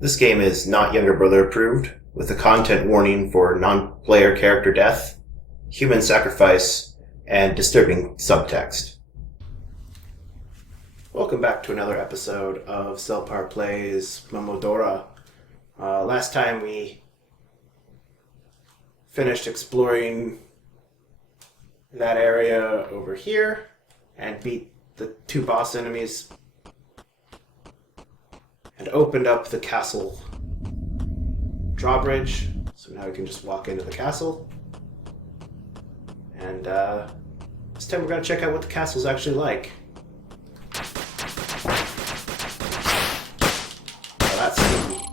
This game is not Younger Brother approved, with a content warning for non-player character death, human sacrifice, and disturbing subtext. Welcome back to another episode of Selpar Plays Momodora. Last time we finished exploring that area over here and beat the two boss enemies and opened up the castle drawbridge, so now we can just walk into the castle. And this time we're going to check out what the castle's actually like. Oh, that's sneaky.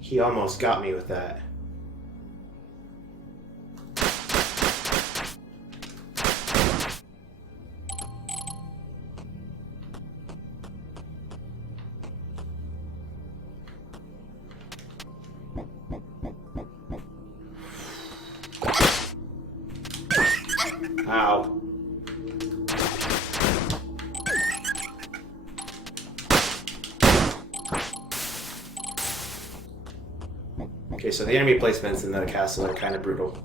He almost got me with that. Ow. Okay, so the enemy placements in the castle are kind of brutal.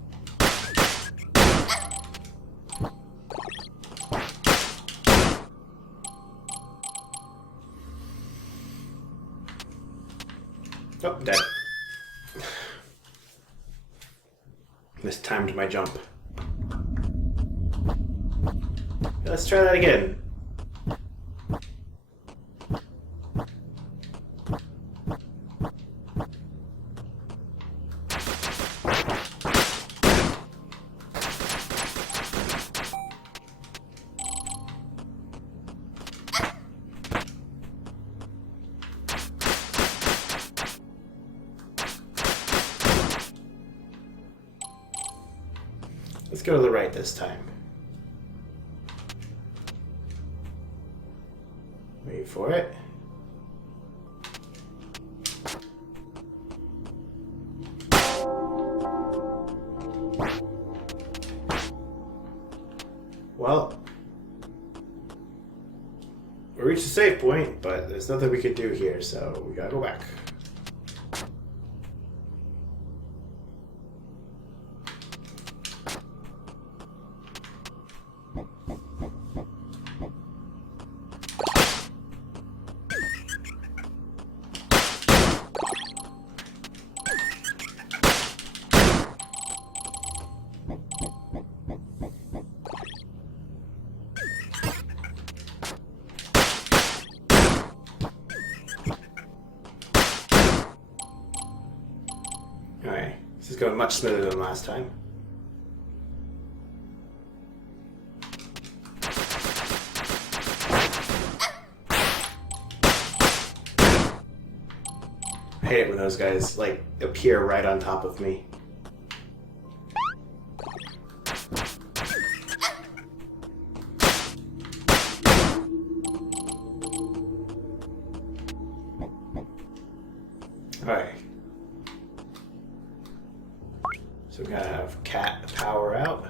Oh, dead. Mistimed my jump. Let's try that again. Let's go to the right this time. Wait for it. Well, we reached the save point, but there's nothing we could do here, so we gotta go back. Alright, this is going much smoother than last time. I hate it when those guys, like, appear right on top of me. Alright. So we gotta have cat power out.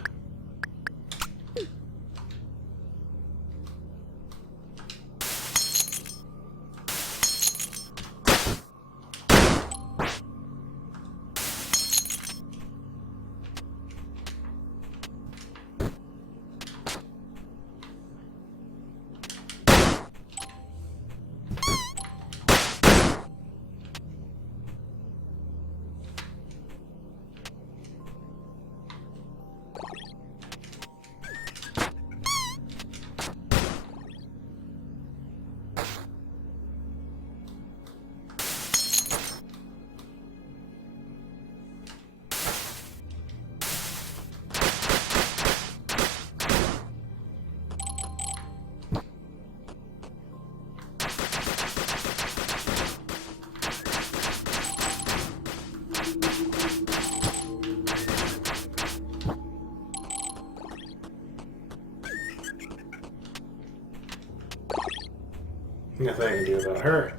Nothing I can do about her.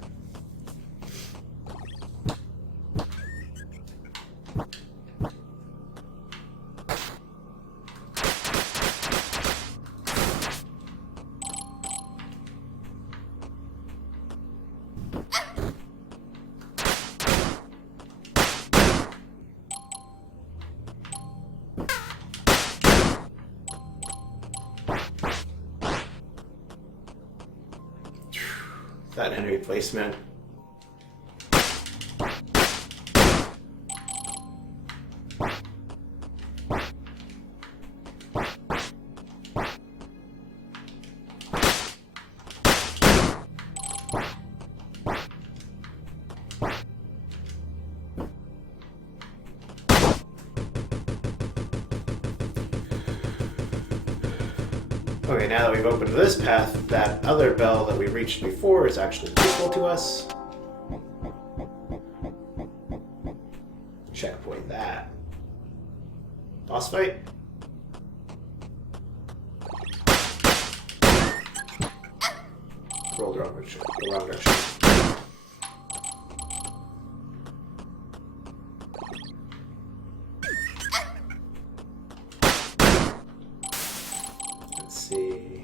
That enemy placement. Okay, now that we've opened this path, that other bell that we reached before is actually useful to us. Checkpoint that. Boss fight? Roll the wrong direction. The wrong direction. See.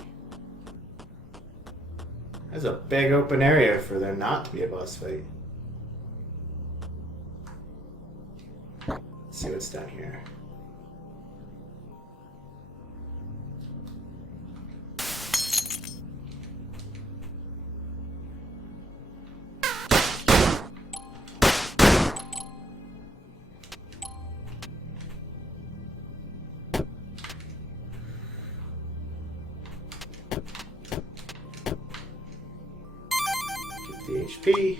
There's a big open area for there not to be a boss fight. Let's see what's down here. The HP.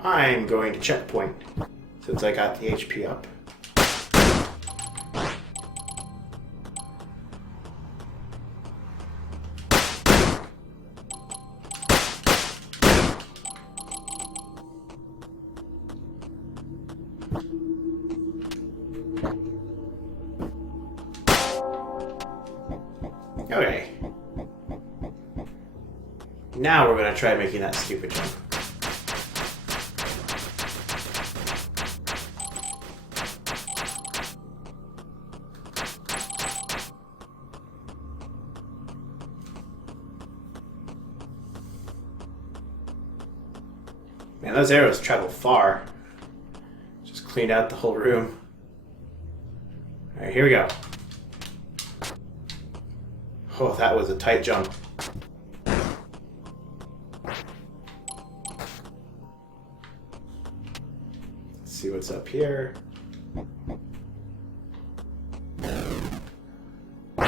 I'm going to checkpoint since I got the HP up. Okay. Now we're going to try making that stupid jump. Man, those arrows travel far. Just cleaned out the whole room. Alright, here we go. Oh, that was a tight jump. Let's see what's up here. I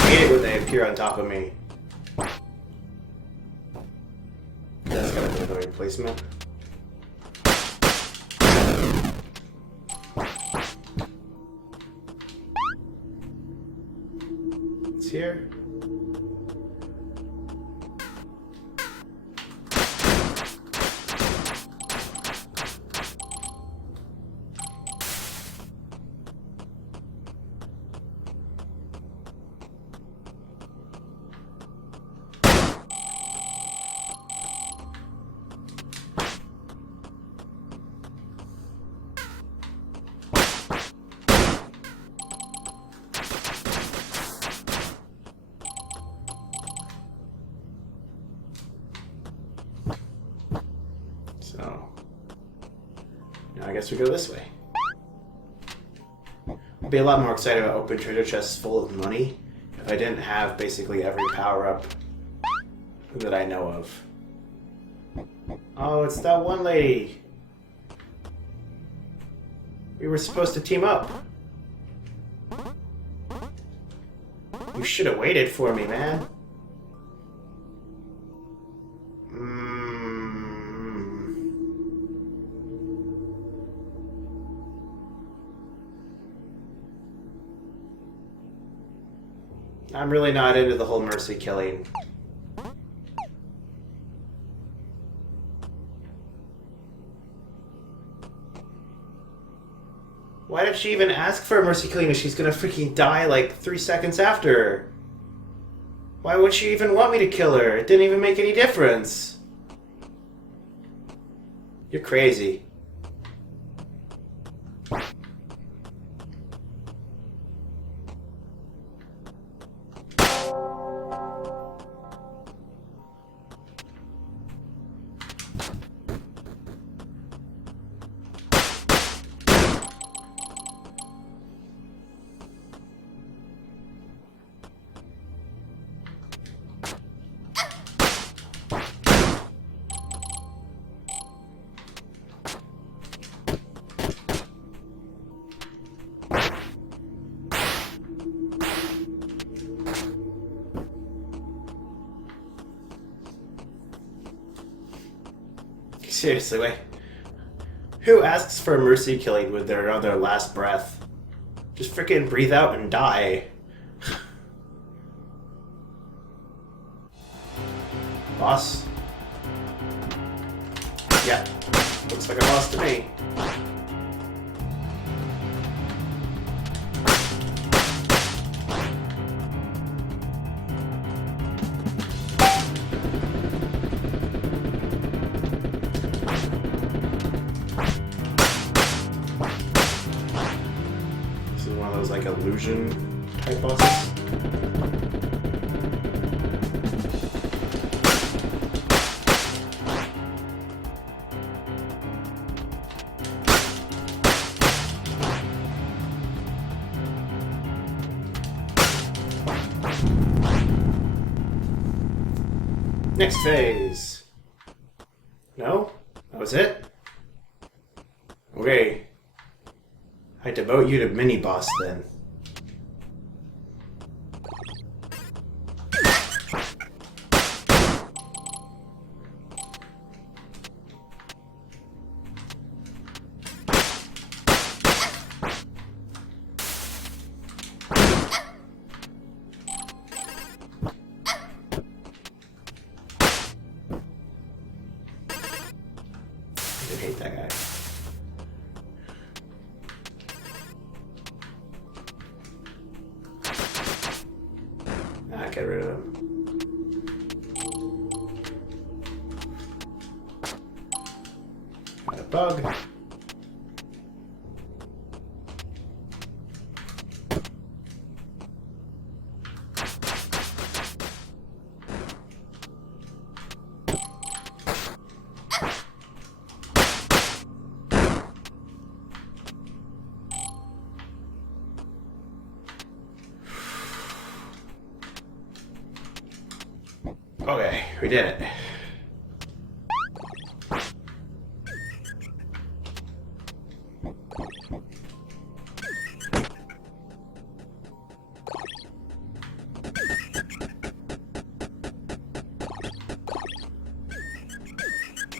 hate it when they appear on top of me. That's gotta be another replacement. It's here. So, now I guess we go this way. I'd be a lot more excited about open treasure chests full of money if I didn't have basically every power-up that I know of. Oh, it's that one lady. We were supposed to team up. You should have waited for me, man. I'm really not into the whole mercy killing. Why did she even ask for a mercy killing if she's gonna freaking die like 3 seconds after? Why would she even want me to kill her? It didn't even make any difference. You're crazy. Seriously, wait. Who asks for a mercy killing when they're on their last breath? Just freaking breathe out and die. Boss? Yeah. Looks like a boss to me. Like illusion type bosses. Next phase. No? That was it? Okay. I devote you to mini-boss then. I hate that guy. Get rid of him. Got a bug. Okay, we did it.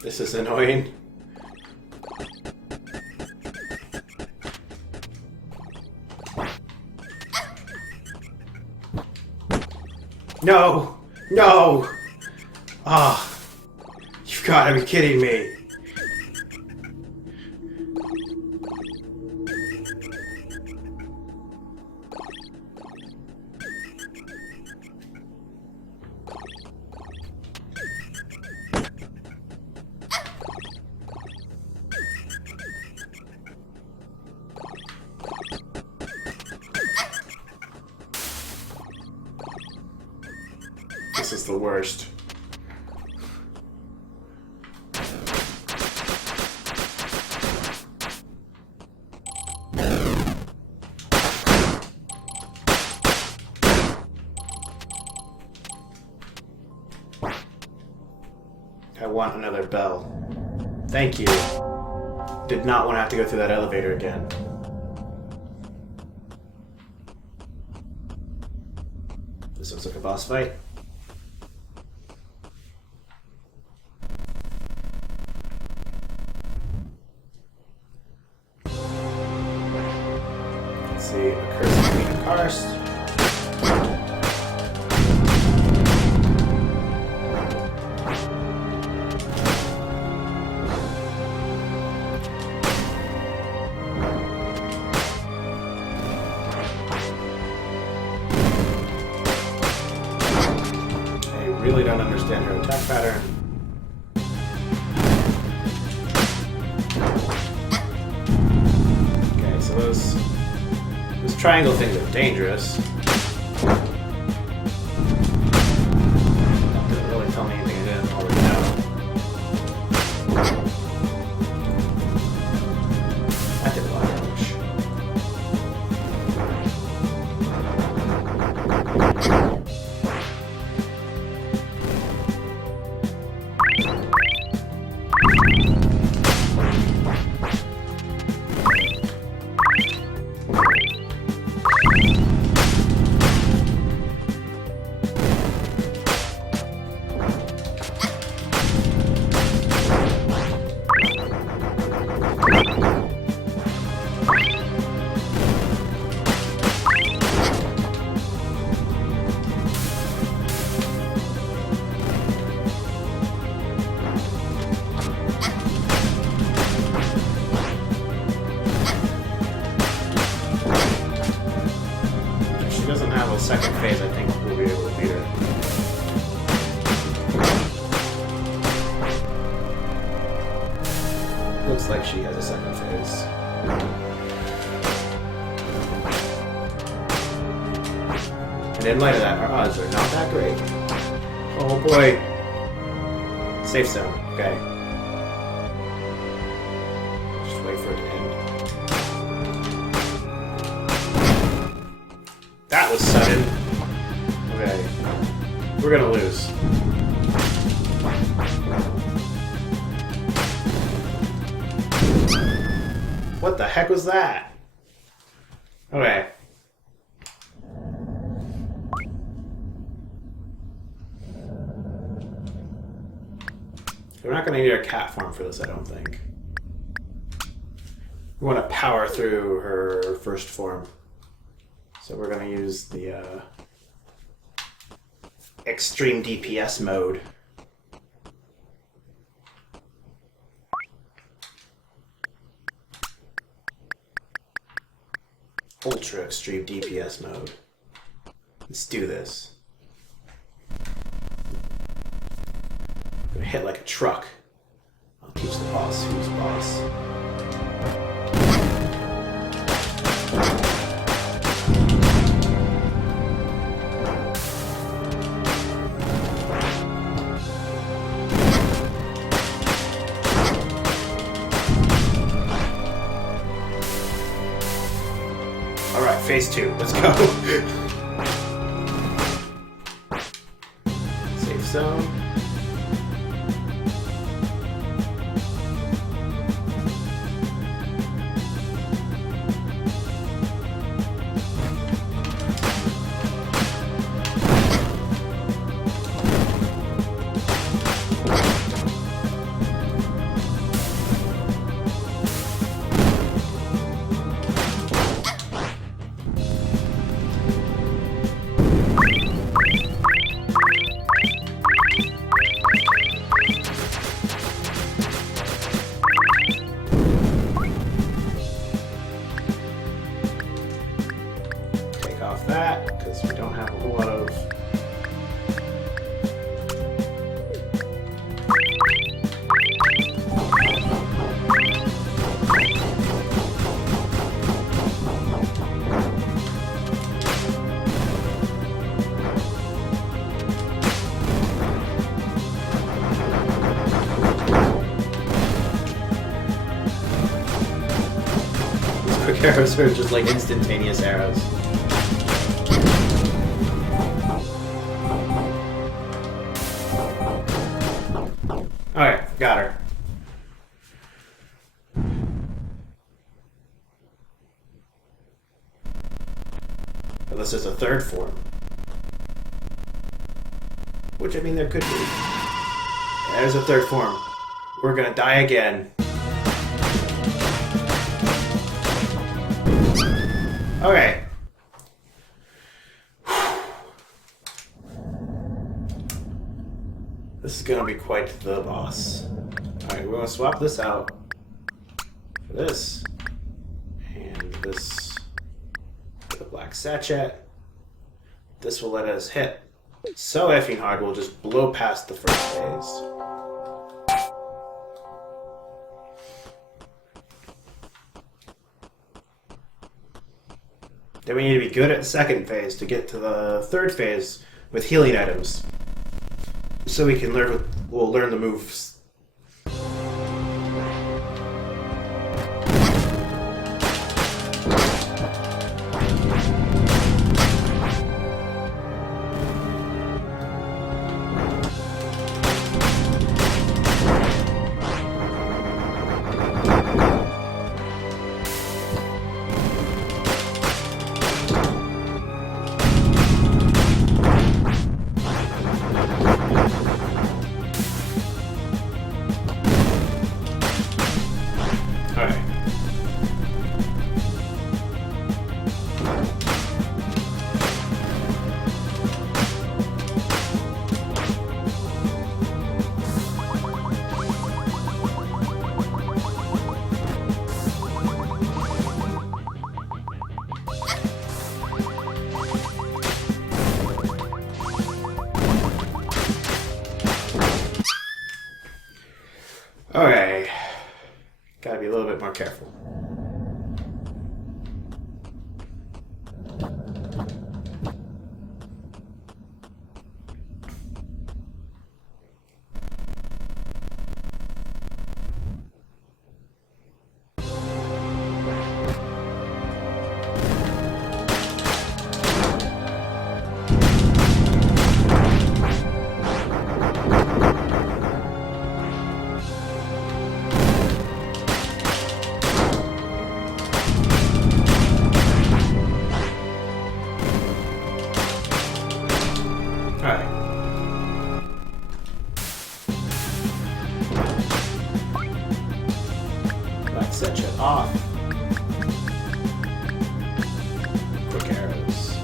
This is annoying. No! No! Ah, you've got to be kidding me. This is the worst. I want another bell. Thank you. Did not want to have to go through that elevator again. This looks like a boss fight. Let's see, a curse between a karst. really don't understand her attack pattern. Okay, so those triangle things are dangerous. Doesn't really tell me anything I didn't already know. That did a lot of damage. Second phase, I think we'll be able to beat her. Looks like she has a second phase. And in light of that, our odds are not that great. Oh boy. Safe zone, okay. Just wait for it to end. That was sudden. Okay. We're gonna lose. What the heck was that? Okay. We're not gonna need our cat form for this, I don't think. We want to power through her first form. So we're going to use the extreme DPS mode. Ultra extreme DPS mode. Let's do this. I'm going to hit like a truck. I'll teach the boss who's boss. Phase 2, let's go. Safe zone. Arrows are just like instantaneous arrows. Alright, got her. Unless there's a third form. Which, I mean, there could be. There's a third form. We're gonna die again. Okay. This is gonna be quite the boss. Alright, we're gonna swap this out for this. And this for the black sachet. This will let us hit so effing hard we'll just blow past the first phase. Then we need to be good at the second phase to get to the third phase with healing items. So we can we'll learn the moves. Okay, gotta be a little bit more careful. Set you off. Quick arrows.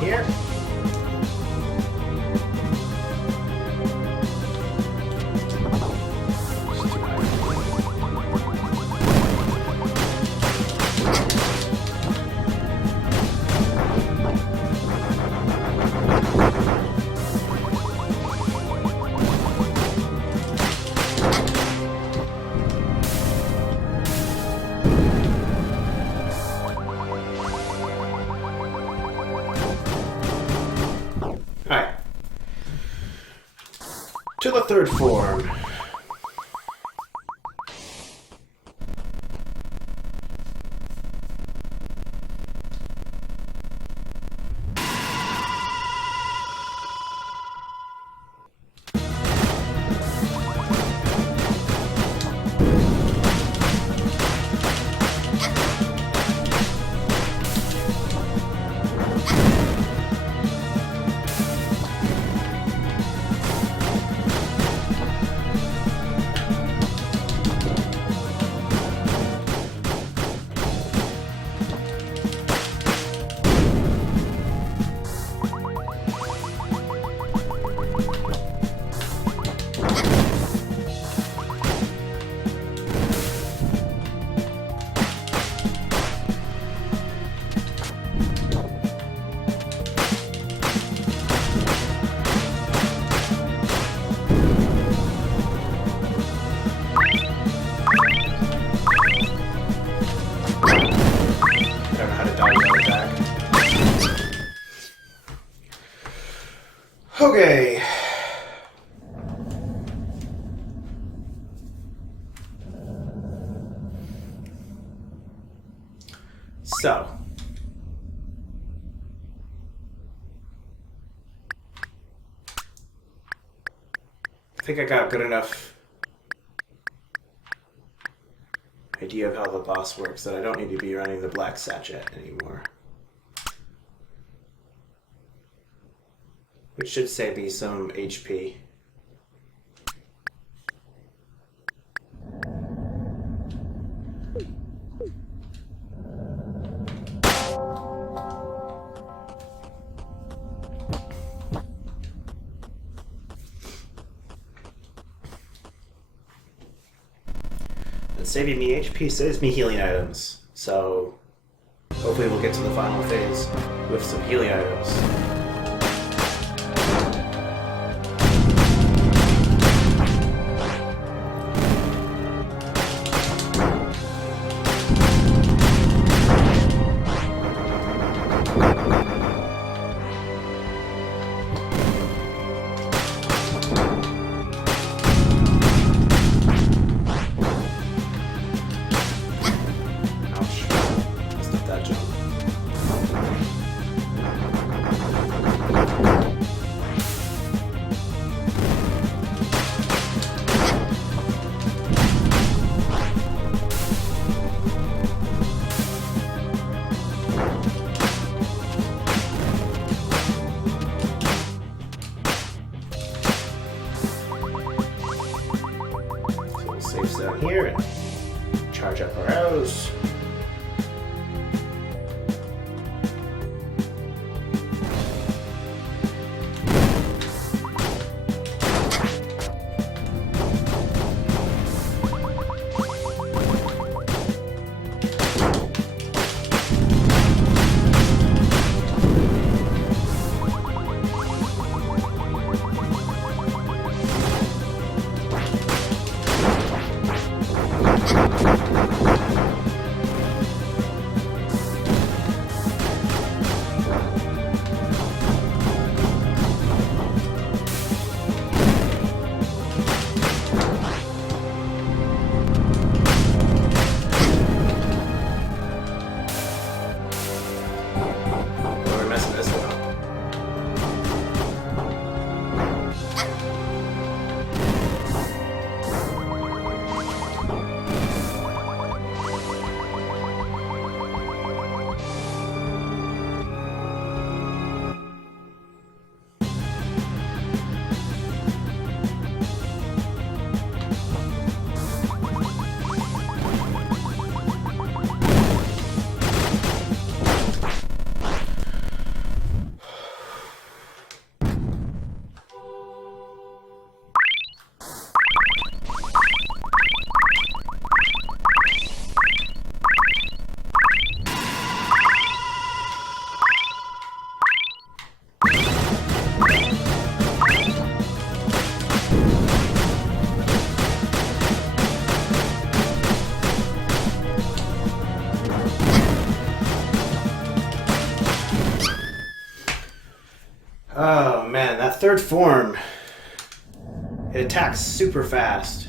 Here. Alright. To the third form. Okay. So. I think I got a good enough idea of how the boss works that I don't need to be running the black sachet anymore. Which should save me some HP. And saving me HP saves me healing items. So hopefully we'll get to the final phase with some healing items. Safe zone here and charge up our arrows. Oh man, that third form, it attacks super fast.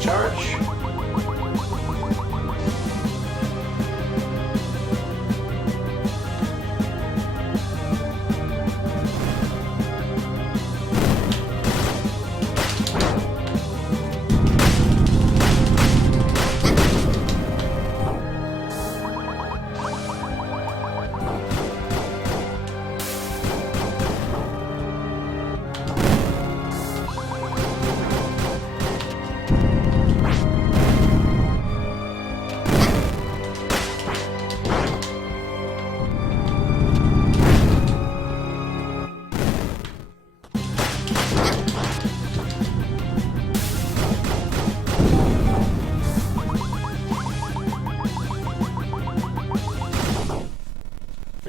charge.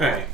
Alright.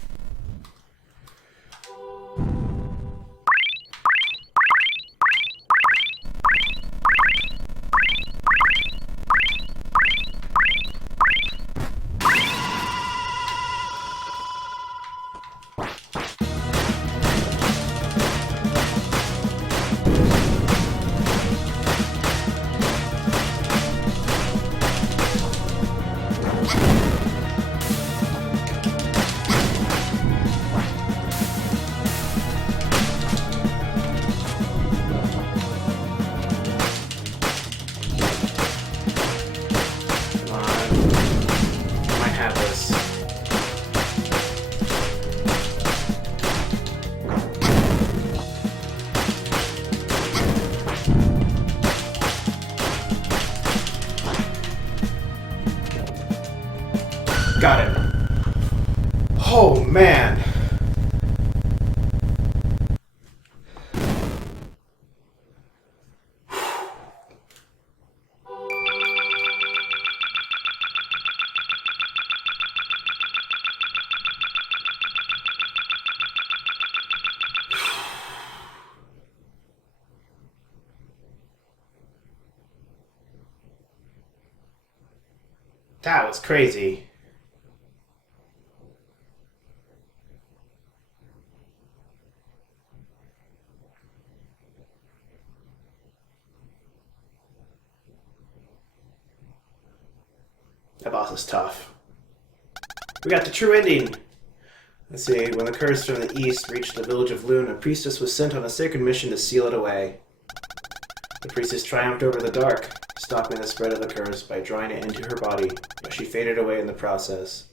Got it. Oh, man. That was crazy. That boss is tough. We got the true ending. Let's see. When the curse from the east reached the village of Loon, a priestess was sent on a sacred mission to seal it away. The priestess triumphed over the dark, stopping the spread of the curse by drawing it into her body, but she faded away in the process.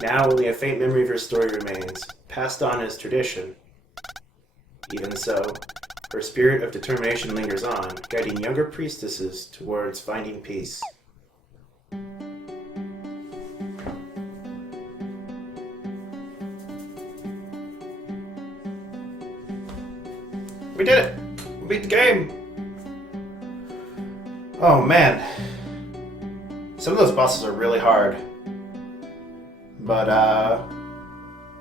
Now only a faint memory of her story remains, passed on as tradition. Even so, her spirit of determination lingers on, guiding younger priestesses towards finding peace. We did it! We beat the game! Oh man. Some of those bosses are really hard. But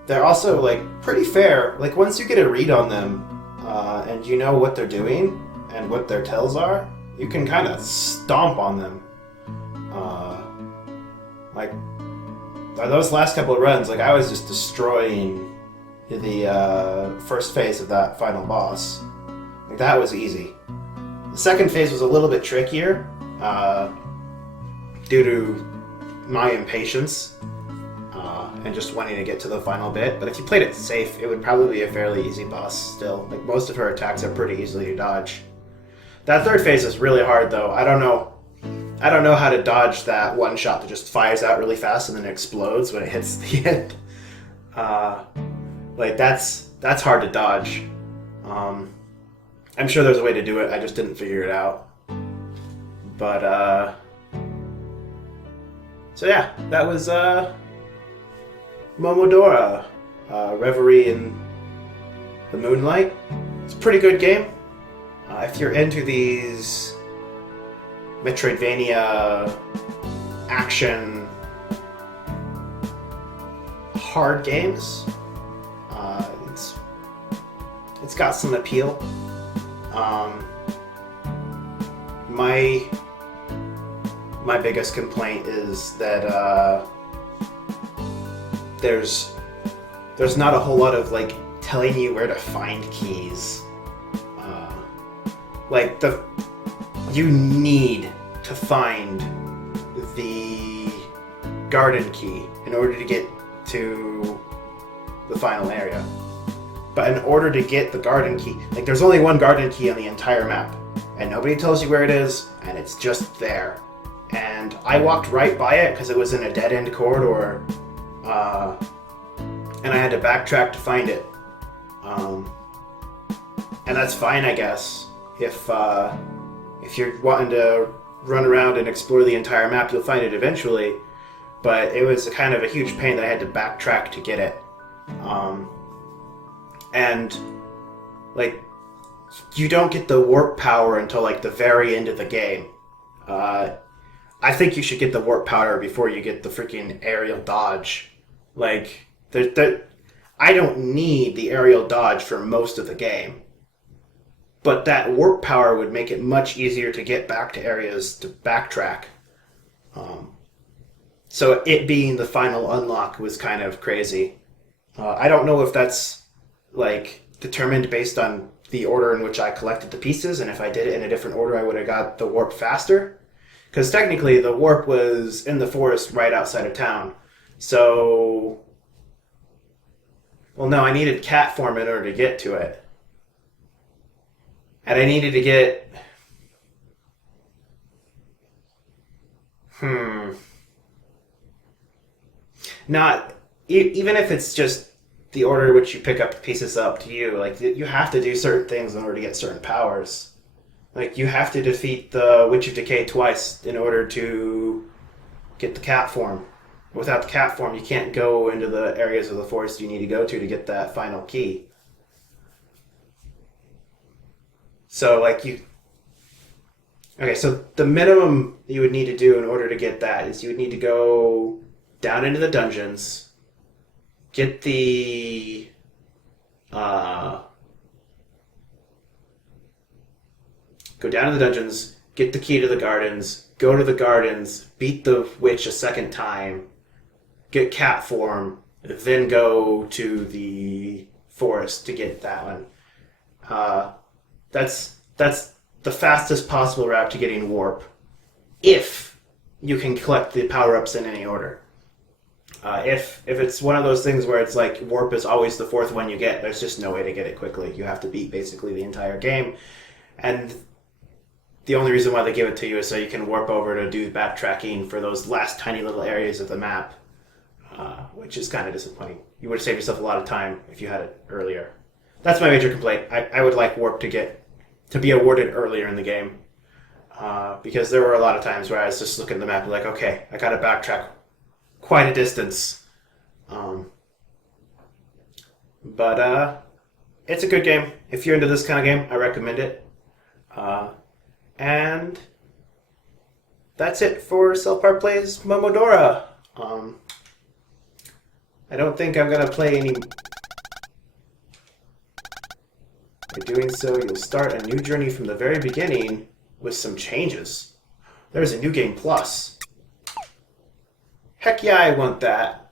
they're also like pretty fair. Like once you get a read on them, and you know what they're doing and what their tells are, you can kind of stomp on them. Like those last couple of runs, like I was just destroying the first phase of that final boss. Like that was easy. The second phase was a little bit trickier due to my impatience and just wanting to get to the final bit. But if you played it safe, it would probably be a fairly easy boss still. Like most of her attacks are pretty easily to dodge. That third phase is really hard though. I don't know how to dodge that one shot that just fires out really fast and then explodes when it hits the end. Like that's hard to dodge. I'm sure there's a way to do it, I just didn't figure it out. But so yeah, that was Momodora, Reverie in the Moonlight. It's a pretty good game. If you're into these Metroidvania action hard games, it's got some appeal. My biggest complaint is that there's not a whole lot of like telling you where to find keys. like you need to find the garden key in order to get to the final area. But in order to get the garden key, like there's only one garden key on the entire map, and nobody tells you where it is, and it's just there. And I walked right by it because it was in a dead-end corridor, and I had to backtrack to find it. And that's fine, I guess. If you're wanting to run around and explore the entire map, you'll find it eventually. But it was kind of a huge pain that I had to backtrack to get it. And like, you don't get the warp power until like the very end of the game. I think you should get the warp power before you get the freaking aerial dodge. Like, I don't need the aerial dodge for most of the game. But that warp power would make it much easier to get back to areas to backtrack. So it being the final unlock was kind of crazy. I don't know if that's like determined based on the order in which I collected the pieces, and if I did it in a different order I would have got the warp faster. Because technically the warp was in the forest right outside of town. So... well, no, I needed cat form in order to get to it. And I needed to get... Not... even if it's just the order in which you pick up the pieces up to you, like, you have to do certain things in order to get certain powers. Like, you have to defeat the Witch of Decay twice in order to get the cat form. Without the cat form, you can't go into the areas of the forest you need to go to get that final key. So, like, okay, so the minimum you would need to do in order to get that is you would need to go down into the dungeons, get the... go down to the dungeons, get the key to the gardens, go to the gardens, beat the witch a second time, get cat form, then go to the forest to get that one. That's the fastest possible route to getting warp, if you can collect the power-ups in any order. If it's one of those things where it's like warp is always the fourth one you get, there's just no way to get it quickly. You have to beat basically the entire game, and the only reason why they give it to you is so you can warp over to do backtracking for those last tiny little areas of the map, which is kind of disappointing. You would have saved yourself a lot of time if you had it earlier. That's my major complaint. I would like warp to be awarded earlier in the game, because there were a lot of times where I was just looking at the map and like, okay, I got to backtrack quite a distance. But it's a good game. If you're into this kind of game, I recommend it. And that's it for Selpar Plays Momodora. I don't think I'm going to play any... By doing so, you'll start a new journey from the very beginning with some changes. There's a new game plus. Heck yeah, I want that.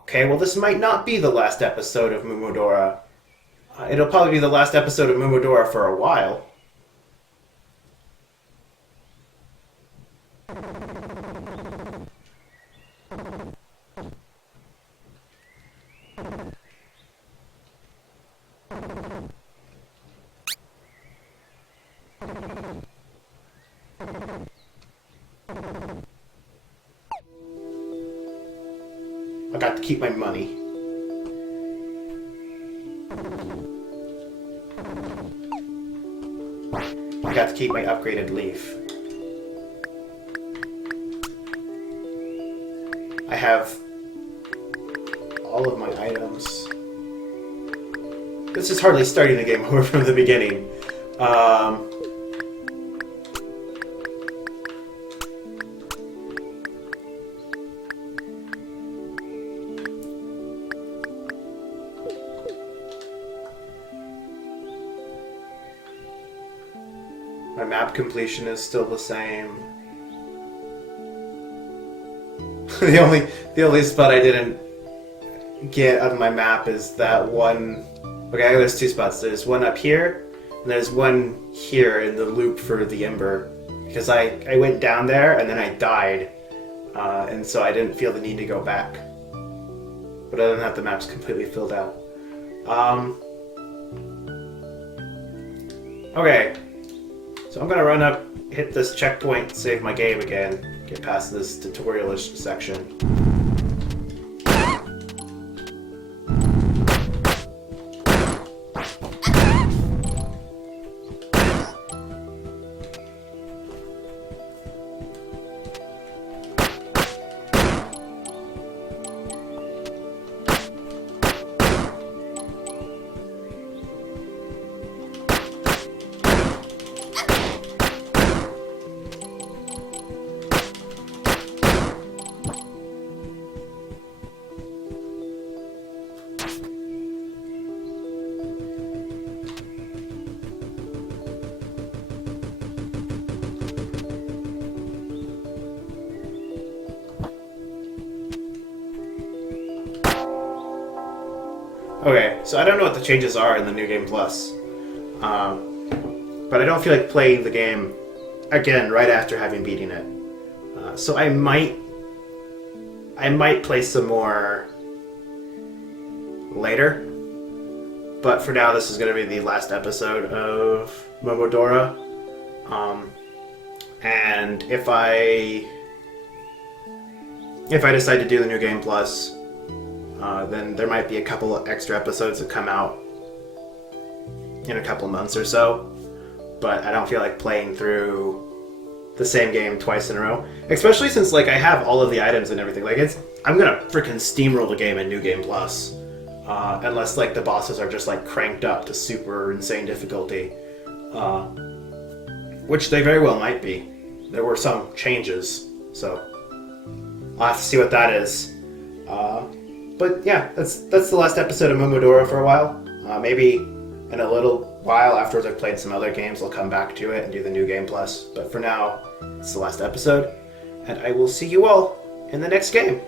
Okay, well this might not be the last episode of Momodora. It'll probably be the last episode of Momodora for a while. I got to keep my money. I got to keep my upgraded leaf. I have all of my items. This is hardly starting the game over from the beginning. My map completion is still the same. the only spot I didn't get on my map is that one. Okay, there's two spots. There's one up here, And there's one here in the loop for the Ember, because I went down there and then I died, and so I didn't feel the need to go back. But other than that, the map's completely filled out. Okay, so I'm gonna run up, hit this checkpoint, save my game again, get past this tutorial-ish section. Okay, so I don't know what the changes are in the New Game Plus, but I don't feel like playing the game again right after having beaten it. So I might play some more later, but for now this is going to be the last episode of Momodora. And if I decide to do the New Game Plus, then there might be a couple of extra episodes that come out in a couple of months or so. But I don't feel like playing through the same game twice in a row, especially since like I have all of the items and everything. Like I'm gonna freaking steamroll the game in New Game Plus, unless like the bosses are just like cranked up to super insane difficulty, which they very well might be. There were some changes, so I'll have to see what that is. But yeah, that's the last episode of Momodora for a while. Maybe in a little while, afterwards I've played some other games, I'll come back to it and do the New Game Plus. But for now, it's the last episode, and I will see you all in the next game.